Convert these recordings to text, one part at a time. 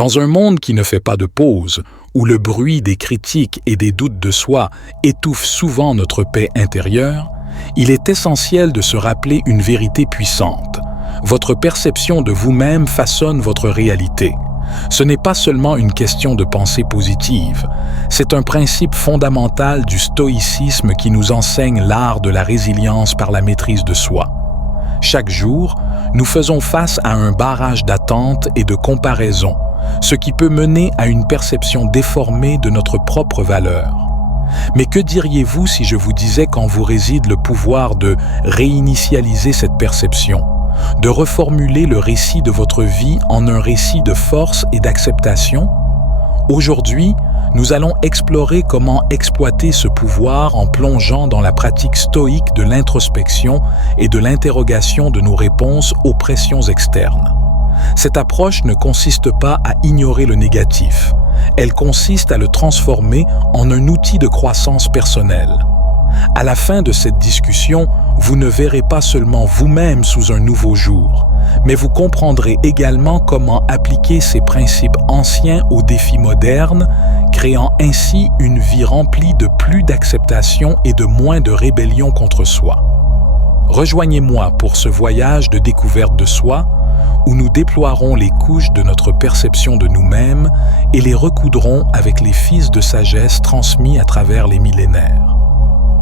Dans un monde qui ne fait pas de pause, où le bruit des critiques et des doutes de soi étouffe souvent notre paix intérieure, il est essentiel de se rappeler une vérité puissante. Votre perception de vous-même façonne votre réalité. Ce n'est pas seulement une question de pensée positive, c'est un principe fondamental du stoïcisme qui nous enseigne l'art de la résilience par la maîtrise de soi. Chaque jour, nous faisons face à un barrage d'attentes et de comparaisons, ce qui peut mener à une perception déformée de notre propre valeur. Mais que diriez-vous si je vous disais qu'en vous réside le pouvoir de réinitialiser cette perception, de reformuler le récit de votre vie en un récit de force et d'acceptation? Aujourd'hui, nous allons explorer comment exploiter ce pouvoir en plongeant dans la pratique stoïque de l'introspection et de l'interrogation de nos réponses aux pressions externes. Cette approche ne consiste pas à ignorer le négatif, elle consiste à le transformer en un outil de croissance personnelle. À la fin de cette discussion, vous ne verrez pas seulement vous-même sous un nouveau jour, mais vous comprendrez également comment appliquer ces principes anciens aux défis modernes, créant ainsi une vie remplie de plus d'acceptation et de moins de rébellion contre soi. Rejoignez-moi pour ce voyage de découverte de soi, où nous déploierons les couches de notre perception de nous-mêmes et les recoudrons avec les fils de sagesse transmis à travers les millénaires.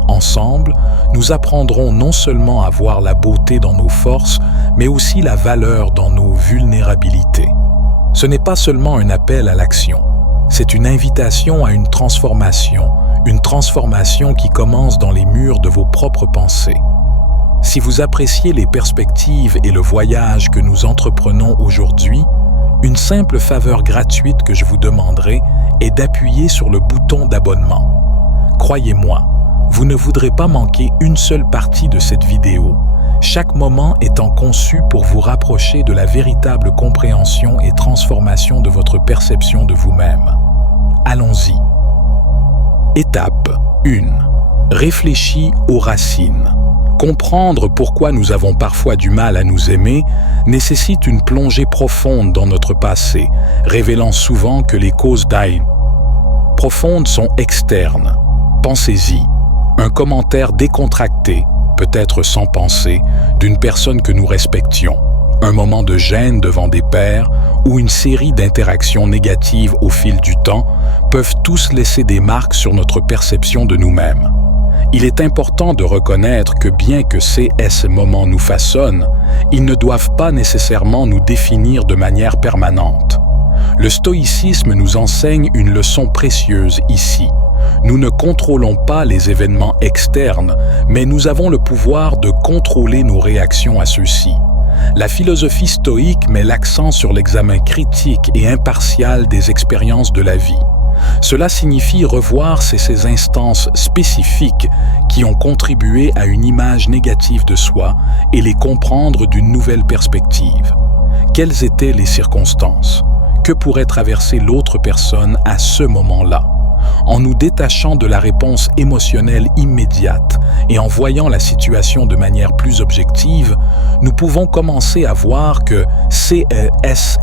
Ensemble, nous apprendrons non seulement à voir la beauté dans nos forces, mais aussi la valeur dans nos vulnérabilités. Ce n'est pas seulement un appel à l'action, c'est une invitation à une transformation qui commence dans les murs de vos propres pensées. Si vous appréciez les perspectives et le voyage que nous entreprenons aujourd'hui, une simple faveur gratuite que je vous demanderai est d'appuyer sur le bouton d'abonnement. Croyez-moi, vous ne voudrez pas manquer une seule partie de cette vidéo, chaque moment étant conçu pour vous rapprocher de la véritable compréhension et transformation de votre perception de vous-même. Allons-y. Étape 1. Réfléchis aux racines. Comprendre pourquoi nous avons parfois du mal à nous aimer nécessite une plongée profonde dans notre passé, révélant souvent que les causes profondes sont externes. Pensez-y. Un commentaire décontracté, peut-être sans pensée, d'une personne que nous respections, un moment de gêne devant des pairs ou une série d'interactions négatives au fil du temps peuvent tous laisser des marques sur notre perception de nous-mêmes. Il est important de reconnaître que bien que ces moments nous façonnent, ils ne doivent pas nécessairement nous définir de manière permanente. Le stoïcisme nous enseigne une leçon précieuse ici. Nous ne contrôlons pas les événements externes, mais nous avons le pouvoir de contrôler nos réactions à ceux-ci. La philosophie stoïque met l'accent sur l'examen critique et impartial des expériences de la vie. Cela signifie revoir ces instances spécifiques qui ont contribué à une image négative de soi et les comprendre d'une nouvelle perspective. Quelles étaient les circonstances? Que pourrait traverser l'autre personne à ce moment-là? En nous détachant de la réponse émotionnelle immédiate et en voyant la situation de manière plus objective, nous pouvons commencer à voir que ces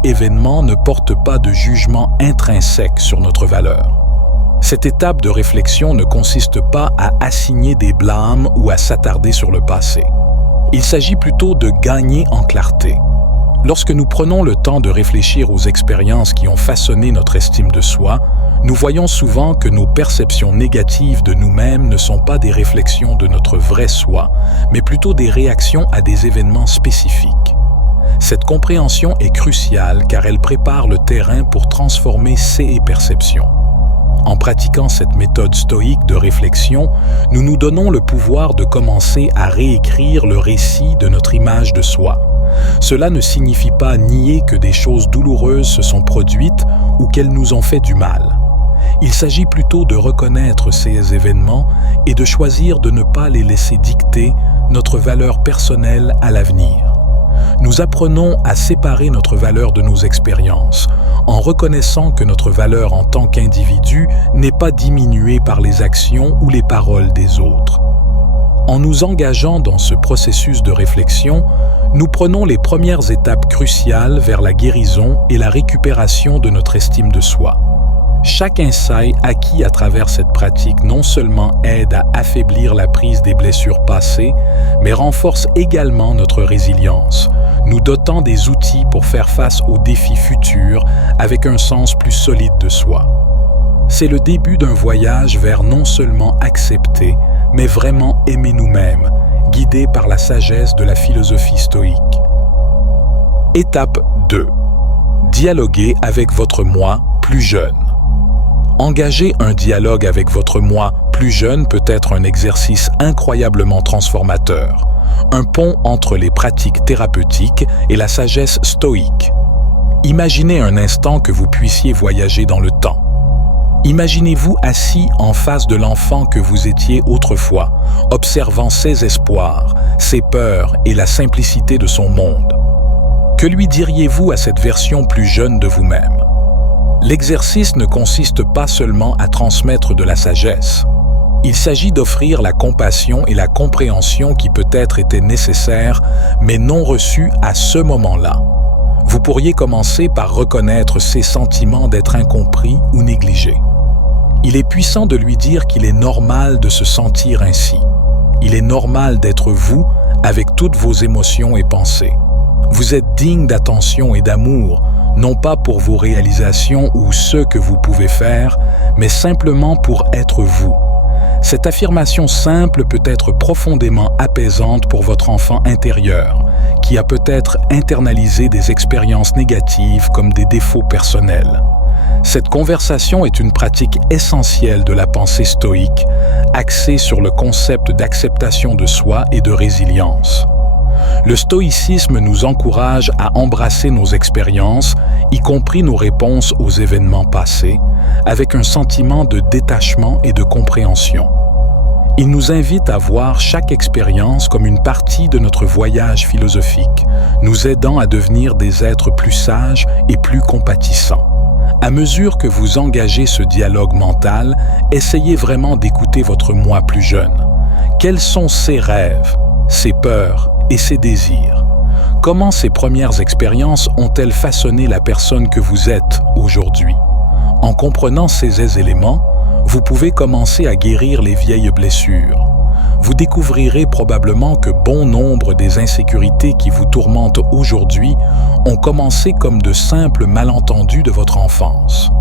événements ne portent pas de jugement intrinsèque sur notre valeur. Cette étape de réflexion ne consiste pas à assigner des blâmes ou à s'attarder sur le passé. Il s'agit plutôt de gagner en clarté. Lorsque nous prenons le temps de réfléchir aux expériences qui ont façonné notre estime de soi, nous voyons souvent que nos perceptions négatives de nous-mêmes ne sont pas des réflexions de notre vrai soi, mais plutôt des réactions à des événements spécifiques. Cette compréhension est cruciale car elle prépare le terrain pour transformer ces perceptions. En pratiquant cette méthode stoïque de réflexion, nous nous donnons le pouvoir de commencer à réécrire le récit de notre image de soi. Cela ne signifie pas nier que des choses douloureuses se sont produites ou qu'elles nous ont fait du mal. Il s'agit plutôt de reconnaître ces événements et de choisir de ne pas les laisser dicter notre valeur personnelle à l'avenir. Nous apprenons à séparer notre valeur de nos expériences, en reconnaissant que notre valeur en tant qu'individu n'est pas diminuée par les actions ou les paroles des autres. En nous engageant dans ce processus de réflexion, Nous prenons les premières étapes cruciales vers la guérison et la récupération de notre estime de soi. Chaque insight acquis à travers cette pratique non seulement aide à affaiblir la prise des blessures passées, mais renforce également notre résilience, nous dotant des outils pour faire face aux défis futurs avec un sens plus solide de soi. C'est le début d'un voyage vers non seulement accepter, mais vraiment aimer nous-mêmes, guidés par la sagesse de la philosophie stoïque. Étape 2. Dialoguer avec votre moi plus jeune. Engager un dialogue avec votre moi plus jeune peut être un exercice incroyablement transformateur, un pont entre les pratiques thérapeutiques et la sagesse stoïque. Imaginez un instant que vous puissiez voyager dans le temps. Imaginez-vous assis en face de l'enfant que vous étiez autrefois, observant ses espoirs, ses peurs et la simplicité de son monde. Que lui diriez-vous à cette version plus jeune de vous-même? L'exercice ne consiste pas seulement à transmettre de la sagesse. Il s'agit d'offrir la compassion et la compréhension qui peut-être étaient nécessaires, mais non reçues à ce moment-là. Vous pourriez commencer par reconnaître ses sentiments d'être incompris ou négligés. Il est puissant de lui dire qu'il est normal de se sentir ainsi. Il est normal d'être vous avec toutes vos émotions et pensées. Vous êtes digne d'attention et d'amour, non pas pour vos réalisations ou ce que vous pouvez faire, mais simplement pour être vous. Cette affirmation simple peut être profondément apaisante pour votre enfant intérieur, qui a peut-être internalisé des expériences négatives comme des défauts personnels. Cette conversation est une pratique essentielle de la pensée stoïque, axée sur le concept d'acceptation de soi et de résilience. Le stoïcisme nous encourage à embrasser nos expériences, y compris nos réponses aux événements passés, avec un sentiment de détachement et de compréhension. Il nous invite à voir chaque expérience comme une partie de notre voyage philosophique, nous aidant à devenir des êtres plus sages et plus compatissants. À mesure que vous engagez ce dialogue mental, essayez vraiment d'écouter votre moi plus jeune. Quels sont ses rêves, ses peurs et ses désirs? Comment ces premières expériences ont-elles façonné la personne que vous êtes aujourd'hui? En comprenant ces éléments, vous pouvez commencer à guérir les vieilles blessures. Vous découvrirez probablement que bon nombre des insécurités qui vous tourmentent aujourd'hui ont commencé comme de simples malentendus de votre enfance.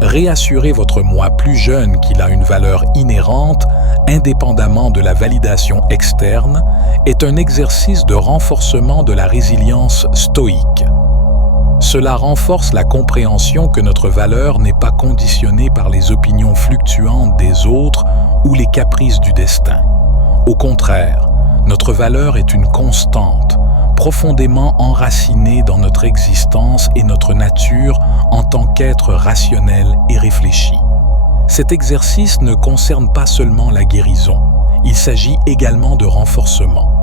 Réassurer votre moi plus jeune qu'il a une valeur inhérente, indépendamment de la validation externe, est un exercice de renforcement de la résilience stoïque. Cela renforce la compréhension que notre valeur n'est pas conditionnée par les opinions fluctuantes des autres ou les caprices du destin. Au contraire, notre valeur est une constante, profondément enracinée dans notre existence et notre nature en tant qu'être rationnel et réfléchi. Cet exercice ne concerne pas seulement la guérison, il s'agit également de renforcement.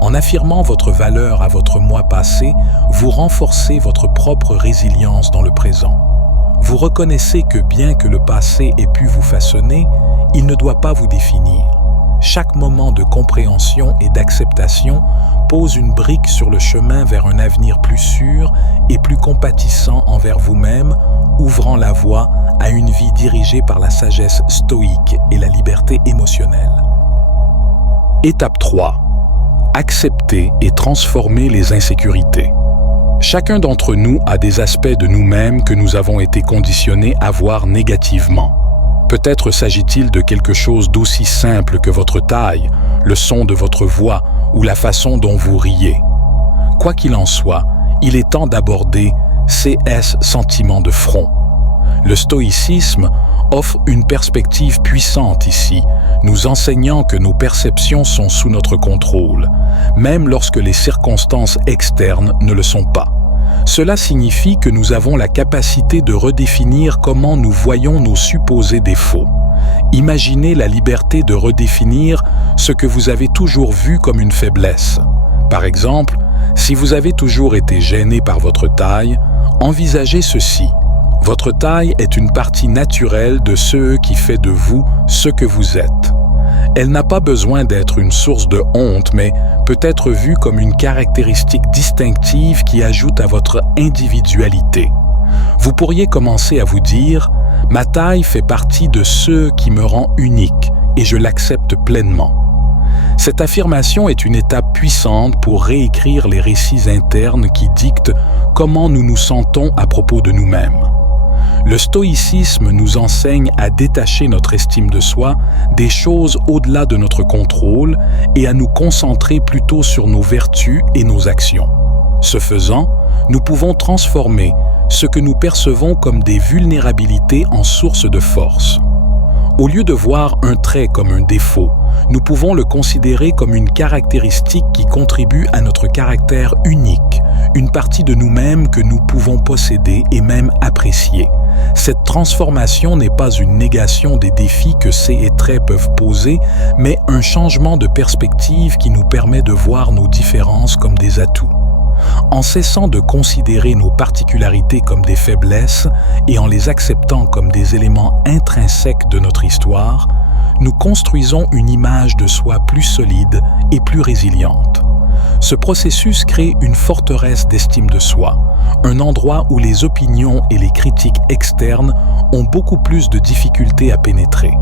En affirmant votre valeur à votre moi passé, vous renforcez votre propre résilience dans le présent. Vous reconnaissez que bien que le passé ait pu vous façonner, il ne doit pas vous définir. Chaque moment de compréhension et d'acceptation pose une brique sur le chemin vers un avenir plus sûr et plus compatissant envers vous-même, ouvrant la voie à une vie dirigée par la sagesse stoïque et la liberté émotionnelle. Étape 3. Accepter et transformer les insécurités. Chacun d'entre nous a des aspects de nous-mêmes que nous avons été conditionnés à voir négativement. Peut-être s'agit-il de quelque chose d'aussi simple que votre taille, le son de votre voix ou la façon dont vous riez. Quoi qu'il en soit, il est temps d'aborder ces sentiments de front. Le stoïcisme offre une perspective puissante ici, nous enseignant que nos perceptions sont sous notre contrôle, même lorsque les circonstances externes ne le sont pas. Cela signifie que nous avons la capacité de redéfinir comment nous voyons nos supposés défauts. Imaginez la liberté de redéfinir ce que vous avez toujours vu comme une faiblesse. Par exemple, si vous avez toujours été gêné par votre taille, envisagez ceci. Votre taille est une partie naturelle de ce qui fait de vous ce que vous êtes. Elle n'a pas besoin d'être une source de honte, mais peut être vue comme une caractéristique distinctive qui ajoute à votre individualité. Vous pourriez commencer à vous dire « Ma taille fait partie de ceux qui me rend unique et je l'accepte pleinement ». Cette affirmation est une étape puissante pour réécrire les récits internes qui dictent comment nous nous sentons à propos de nous-mêmes. Le stoïcisme nous enseigne à détacher notre estime de soi des choses au-delà de notre contrôle et à nous concentrer plutôt sur nos vertus et nos actions. Ce faisant, nous pouvons transformer ce que nous percevons comme des vulnérabilités en sources de force. Au lieu de voir un trait comme un défaut, nous pouvons le considérer comme une caractéristique qui contribue à notre caractère unique, une partie de nous-mêmes que nous pouvons posséder et même apprécier. Cette transformation n'est pas une négation des défis que ces traits peuvent poser, mais un changement de perspective qui nous permet de voir nos différences comme des atouts. En cessant de considérer nos particularités comme des faiblesses et en les acceptant comme des éléments intrinsèques de notre histoire, nous construisons une image de soi plus solide et plus résiliente. Ce processus crée une forteresse d'estime de soi, un endroit où les opinions et les critiques externes ont beaucoup plus de difficultés à pénétrer,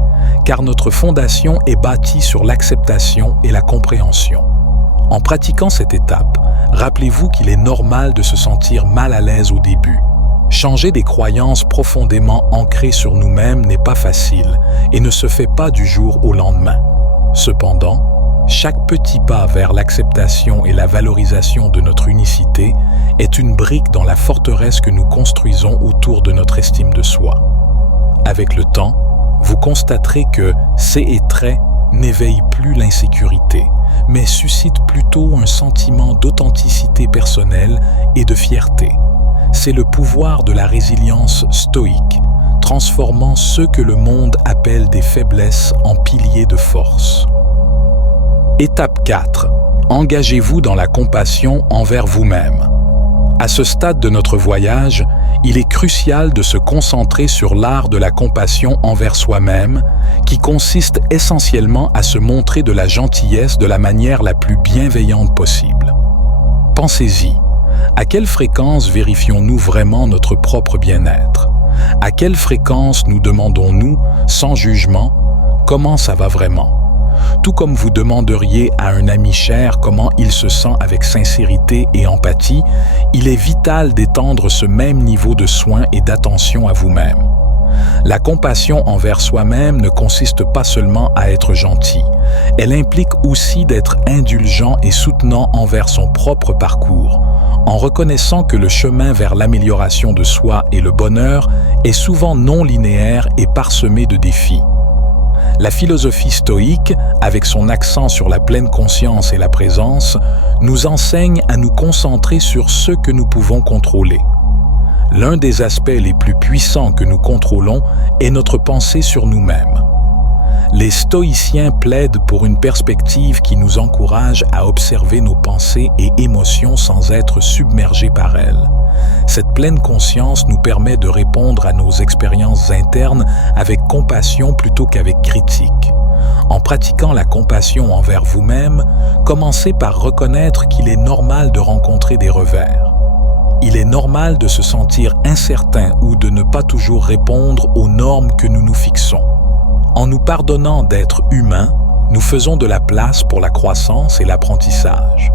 car notre fondation est bâtie sur l'acceptation et la compréhension. En pratiquant cette étape, rappelez-vous qu'il est normal de se sentir mal à l'aise au début. Changer des croyances profondément ancrées sur nous-mêmes n'est pas facile et ne se fait pas du jour au lendemain. Cependant, chaque petit pas vers l'acceptation et la valorisation de notre unicité est une brique dans la forteresse que nous construisons autour de notre estime de soi. Avec le temps, vous constaterez que ces traits n'éveillent plus l'insécurité, mais suscitent plutôt un sentiment d'authenticité personnelle et de fierté. C'est le pouvoir de la résilience stoïque, transformant ce que le monde appelle des faiblesses en piliers de force. Étape 4. Engagez-vous dans la compassion envers vous-même. À ce stade de notre voyage, il est crucial de se concentrer sur l'art de la compassion envers soi-même, qui consiste essentiellement à se montrer de la gentillesse de la manière la plus bienveillante possible. Pensez-y, à quelle fréquence vérifions-nous vraiment notre propre bien-être? À quelle fréquence nous demandons-nous, sans jugement, comment ça va vraiment? Tout comme vous demanderiez à un ami cher comment il se sent avec sincérité et empathie, il est vital d'étendre ce même niveau de soin et d'attention à vous-même. La compassion envers soi-même ne consiste pas seulement à être gentil. Elle implique aussi d'être indulgent et soutenant envers son propre parcours, en reconnaissant que le chemin vers l'amélioration de soi et le bonheur est souvent non linéaire et parsemé de défis. La philosophie stoïque, avec son accent sur la pleine conscience et la présence, nous enseigne à nous concentrer sur ce que nous pouvons contrôler. L'un des aspects les plus puissants que nous contrôlons est notre pensée sur nous-mêmes. Les stoïciens plaident pour une perspective qui nous encourage à observer nos pensées et émotions sans être submergés par elles. Cette pleine conscience nous permet de répondre à nos expériences internes avec compassion plutôt qu'avec critique. En pratiquant la compassion envers vous-même, commencez par reconnaître qu'il est normal de rencontrer des revers. Il est normal de se sentir incertain ou de ne pas toujours répondre aux normes que nous nous fixons. En nous pardonnant d'être humains, nous faisons de la place pour la croissance et l'apprentissage.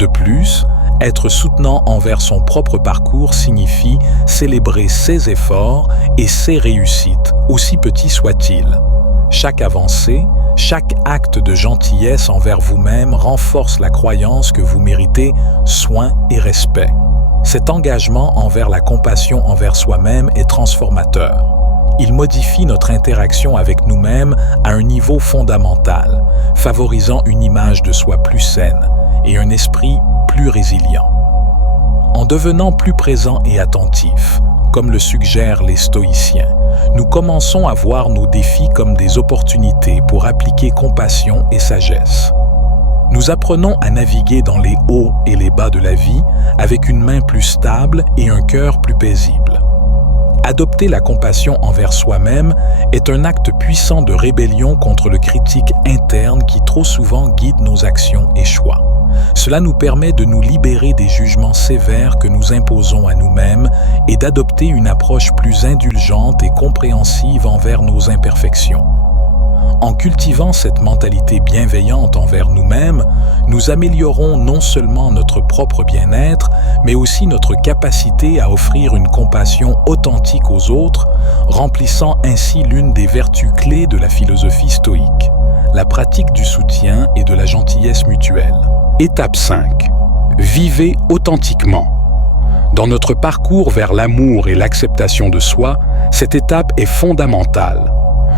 De plus, être soutenant envers son propre parcours signifie célébrer ses efforts et ses réussites, aussi petits soient-ils. Chaque avancée, chaque acte de gentillesse envers vous-même renforce la croyance que vous méritez soin et respect. Cet engagement envers la compassion envers soi-même est transformateur. Il modifie notre interaction avec nous-mêmes à un niveau fondamental, favorisant une image de soi plus saine et un esprit plus résilient. En devenant plus présent et attentif, comme le suggèrent les stoïciens, nous commençons à voir nos défis comme des opportunités pour appliquer compassion et sagesse. Nous apprenons à naviguer dans les hauts et les bas de la vie avec une main plus stable et un cœur plus paisible. Adopter la compassion envers soi-même est un acte puissant de rébellion contre le critique interne qui trop souvent guide nos actions et choix. Cela nous permet de nous libérer des jugements sévères que nous imposons à nous-mêmes et d'adopter une approche plus indulgente et compréhensive envers nos imperfections. En cultivant cette mentalité bienveillante envers nous-mêmes, nous améliorons non seulement notre propre bien-être, mais aussi notre capacité à offrir une compassion authentique aux autres, remplissant ainsi l'une des vertus clés de la philosophie stoïque, la pratique du soutien et de la gentillesse mutuelle. Étape 5. Vivez authentiquement. Dans notre parcours vers l'amour et l'acceptation de soi, cette étape est fondamentale.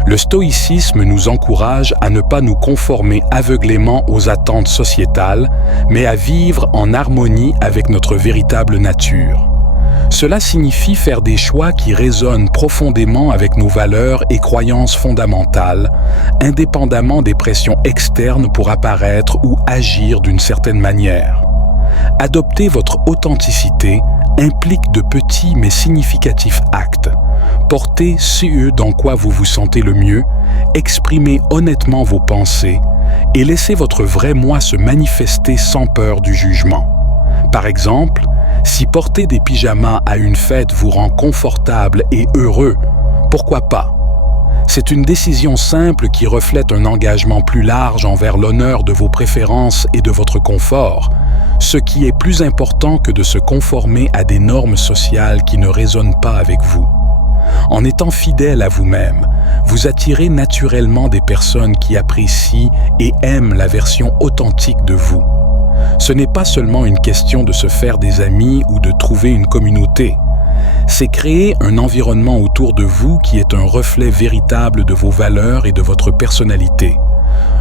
Le stoïcisme nous encourage à ne pas nous conformer aveuglément aux attentes sociétales, mais à vivre en harmonie avec notre véritable nature. Cela signifie faire des choix qui résonnent profondément avec nos valeurs et croyances fondamentales, indépendamment des pressions externes pour apparaître ou agir d'une certaine manière. Adopter votre authenticité implique de petits mais significatifs actes. Portez ce dans quoi vous vous sentez le mieux, exprimez honnêtement vos pensées et laissez votre vrai moi se manifester sans peur du jugement. Par exemple, si porter des pyjamas à une fête vous rend confortable et heureux, pourquoi pas? C'est une décision simple qui reflète un engagement plus large envers l'honneur de vos préférences et de votre confort, ce qui est plus important que de se conformer à des normes sociales qui ne résonnent pas avec vous. En étant fidèle à vous-même, vous attirez naturellement des personnes qui apprécient et aiment la version authentique de vous. Ce n'est pas seulement une question de se faire des amis ou de trouver une communauté. C'est créer un environnement autour de vous qui est un reflet véritable de vos valeurs et de votre personnalité.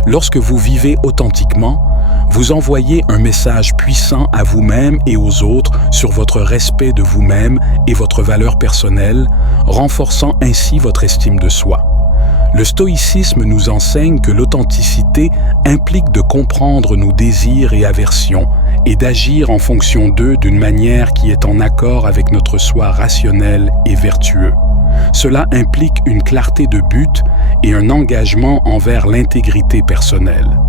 Lorsque vous vivez authentiquement, vous envoyez un message puissant à vous-même et aux autres sur votre respect de vous-même et votre valeur personnelle, renforçant ainsi votre estime de soi. Le stoïcisme nous enseigne que l'authenticité implique de comprendre nos désirs et aversions et d'agir en fonction d'eux d'une manière qui est en accord avec notre soi rationnel et vertueux. Cela implique une clarté de but et un engagement envers l'intégrité personnelle.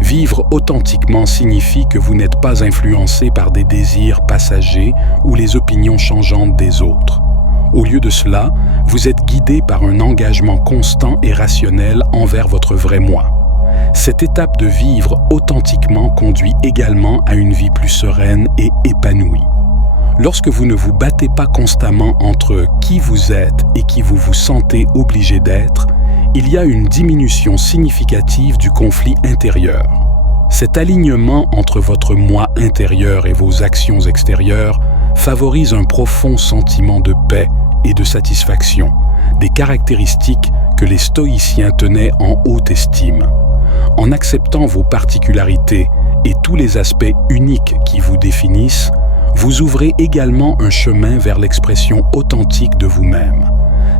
Vivre authentiquement signifie que vous n'êtes pas influencé par des désirs passagers ou les opinions changeantes des autres. Au lieu de cela, vous êtes guidé par un engagement constant et rationnel envers votre vrai moi. Cette étape de vivre authentiquement conduit également à une vie plus sereine et épanouie. Lorsque vous ne vous battez pas constamment entre qui vous êtes et qui vous vous sentez obligé d'être, il y a une diminution significative du conflit intérieur. Cet alignement entre votre moi intérieur et vos actions extérieures favorise un profond sentiment de paix et de satisfaction, des caractéristiques que les stoïciens tenaient en haute estime. En acceptant vos particularités et tous les aspects uniques qui vous définissent, vous ouvrez également un chemin vers l'expression authentique de vous-même.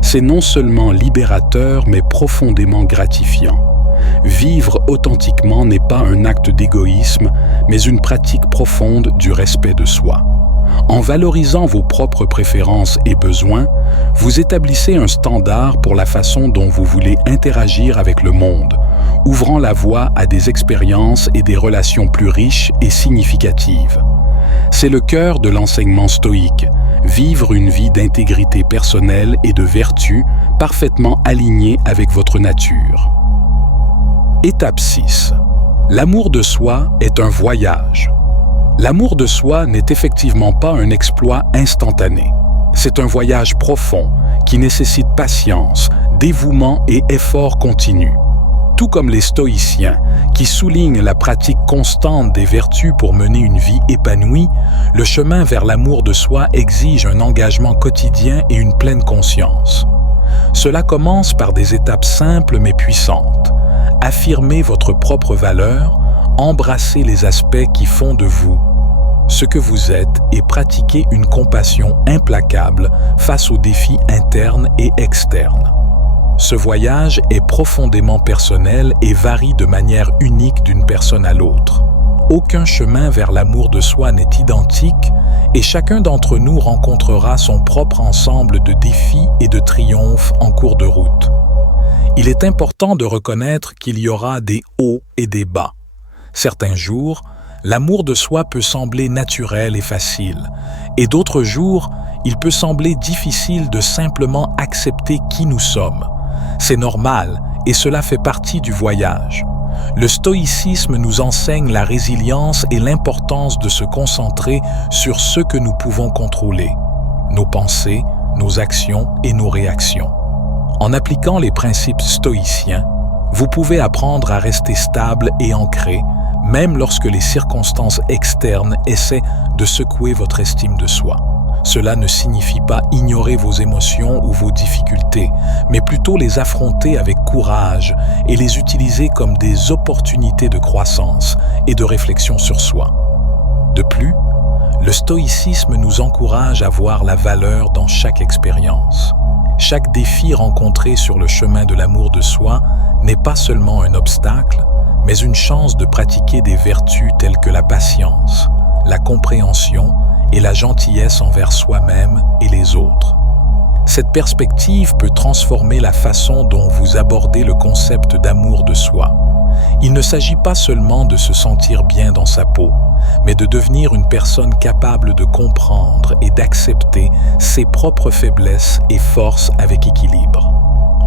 C'est non seulement libérateur, mais profondément gratifiant. Vivre authentiquement n'est pas un acte d'égoïsme, mais une pratique profonde du respect de soi. En valorisant vos propres préférences et besoins, vous établissez un standard pour la façon dont vous voulez interagir avec le monde, ouvrant la voie à des expériences et des relations plus riches et significatives. C'est le cœur de l'enseignement stoïque, vivre une vie d'intégrité personnelle et de vertu parfaitement alignée avec votre nature. Étape 6. L'amour de soi est un voyage. L'amour de soi n'est effectivement pas un exploit instantané. C'est un voyage profond qui nécessite patience, dévouement et effort continu. Tout comme les stoïciens, qui soulignent la pratique constante des vertus pour mener une vie épanouie, le chemin vers l'amour de soi exige un engagement quotidien et une pleine conscience. Cela commence par des étapes simples mais puissantes. Affirmez votre propre valeur, embrassez les aspects qui font de vous ce que vous êtes et pratiquez une compassion implacable face aux défis internes et externes. Ce voyage est profondément personnel et varie de manière unique d'une personne à l'autre. Aucun chemin vers l'amour de soi n'est identique et chacun d'entre nous rencontrera son propre ensemble de défis et de triomphes en cours de route. Il est important de reconnaître qu'il y aura des hauts et des bas. Certains jours, l'amour de soi peut sembler naturel et facile, et d'autres jours, il peut sembler difficile de simplement accepter qui nous sommes. C'est normal et cela fait partie du voyage. Le stoïcisme nous enseigne la résilience et l'importance de se concentrer sur ce que nous pouvons contrôler, nos pensées, nos actions et nos réactions. En appliquant les principes stoïciens, vous pouvez apprendre à rester stable et ancré, même lorsque les circonstances externes essaient de secouer votre estime de soi. Cela ne signifie pas ignorer vos émotions ou vos difficultés, mais plutôt les affronter avec courage et les utiliser comme des opportunités de croissance et de réflexion sur soi. De plus, le stoïcisme nous encourage à voir la valeur dans chaque expérience. Chaque défi rencontré sur le chemin de l'amour de soi n'est pas seulement un obstacle, mais une chance de pratiquer des vertus telles que la patience, la compréhension et la gentillesse envers soi-même et les autres. Cette perspective peut transformer la façon dont vous abordez le concept d'amour de soi. Il ne s'agit pas seulement de se sentir bien dans sa peau, mais de devenir une personne capable de comprendre et d'accepter ses propres faiblesses et forces avec équilibre.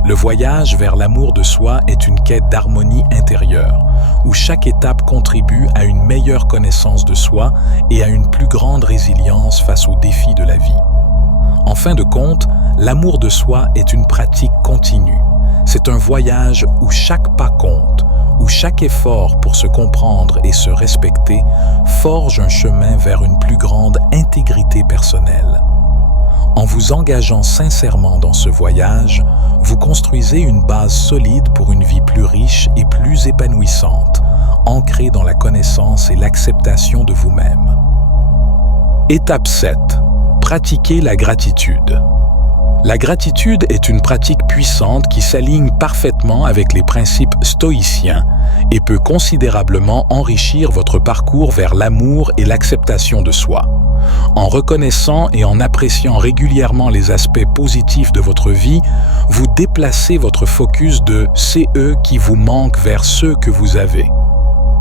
Le voyage vers l'amour de soi est une quête d'harmonie intérieure, où chaque étape contribue à une meilleure connaissance de soi et à une plus grande résilience face aux défis de la vie. En fin de compte, l'amour de soi est une pratique continue. C'est un voyage où chaque pas compte, où chaque effort pour se comprendre et se respecter forge un chemin vers une plus grande intégrité personnelle. En vous engageant sincèrement dans ce voyage, vous construisez une base solide pour une vie plus riche et plus épanouissante, ancrée dans la connaissance et l'acceptation de vous-même. Étape 7. Pratiquez la gratitude. La gratitude est une pratique puissante qui s'aligne parfaitement avec les principes stoïciens et peut considérablement enrichir votre parcours vers l'amour et l'acceptation de soi. En reconnaissant et en appréciant régulièrement les aspects positifs de votre vie, vous déplacez votre focus de « c'est eux qui vous manquent » vers ceux que vous avez.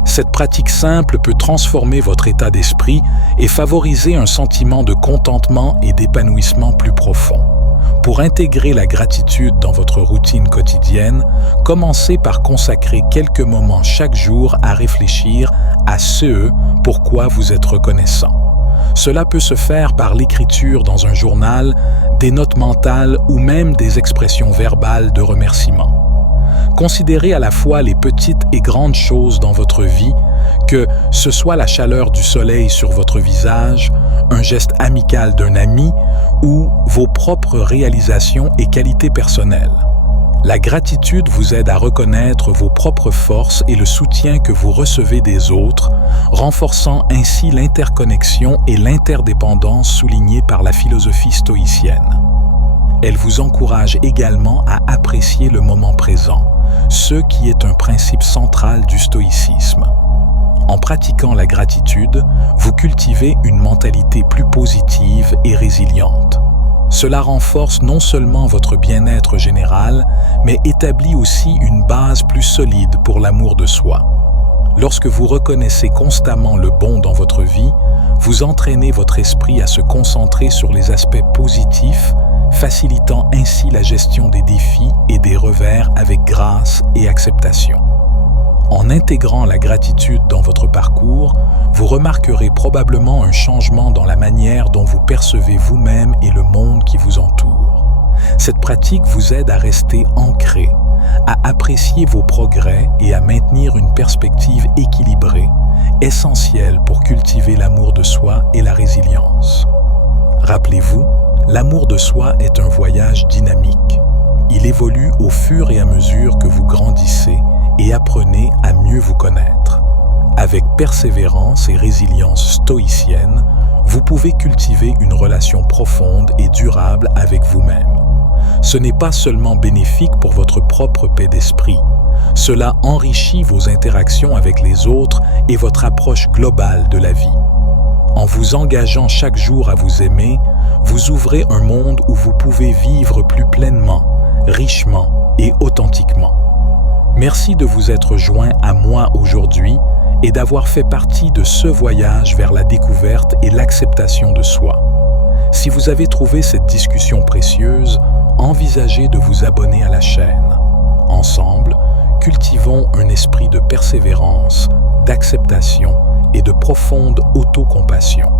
Cette pratique simple peut transformer votre état d'esprit et favoriser un sentiment de contentement et d'épanouissement plus profond. Pour intégrer la gratitude dans votre routine quotidienne, commencez par consacrer quelques moments chaque jour à réfléchir à ce pourquoi vous êtes reconnaissant. Cela peut se faire par l'écriture dans un journal, des notes mentales ou même des expressions verbales de remerciement. Considérez à la fois les petites et grandes choses dans votre vie, que ce soit la chaleur du soleil sur votre visage, un geste amical d'un ami ou vos propres réalisations et qualités personnelles. La gratitude vous aide à reconnaître vos propres forces et le soutien que vous recevez des autres, renforçant ainsi l'interconnexion et l'interdépendance soulignées par la philosophie stoïcienne. Elle vous encourage également à apprécier le moment présent, ce qui est un principe central du stoïcisme. En pratiquant la gratitude, vous cultivez une mentalité plus positive et résiliente. Cela renforce non seulement votre bien-être général, mais établit aussi une base plus solide pour l'amour de soi. Lorsque vous reconnaissez constamment le bon dans votre vie, vous entraînez votre esprit à se concentrer sur les aspects positifs, facilitant ainsi la gestion des défis et des revers avec grâce et acceptation. En intégrant la gratitude dans votre parcours, vous remarquerez probablement un changement dans la manière dont vous percevez vous-même et le monde qui vous entoure. Cette pratique vous aide à rester ancré, à apprécier vos progrès et à maintenir une perspective équilibrée, essentielle pour cultiver l'amour de soi et la résilience. Rappelez-vous, l'amour de soi est un voyage dynamique. Il évolue au fur et à mesure que vous grandissez et apprenez à mieux vous connaître. Avec persévérance et résilience stoïcienne, vous pouvez cultiver une relation profonde et durable avec vous-même. Ce n'est pas seulement bénéfique pour votre propre paix d'esprit. Cela enrichit vos interactions avec les autres et votre approche globale de la vie. En vous engageant chaque jour à vous aimer, vous ouvrez un monde où vous pouvez vivre plus pleinement, richement et authentiquement. Merci de vous être joint à moi aujourd'hui et d'avoir fait partie de ce voyage vers la découverte et l'acceptation de soi. Si vous avez trouvé cette discussion précieuse, envisagez de vous abonner à la chaîne. Ensemble, cultivons un esprit de persévérance, d'acceptation et de profonde autocompassion.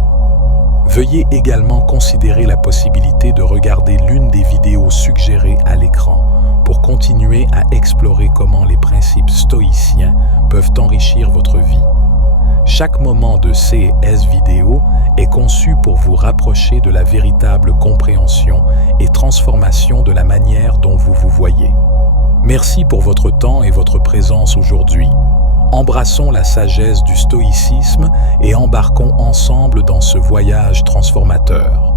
Veuillez également considérer la possibilité de regarder l'une des vidéos suggérées à l'écran pour continuer à explorer comment les principes stoïciens peuvent enrichir votre vie. Chaque moment de ces vidéos est conçu pour vous rapprocher de la véritable compréhension et transformation de la manière dont vous vous voyez. Merci pour votre temps et votre présence aujourd'hui. Embrassons la sagesse du stoïcisme et embarquons ensemble dans ce voyage transformateur.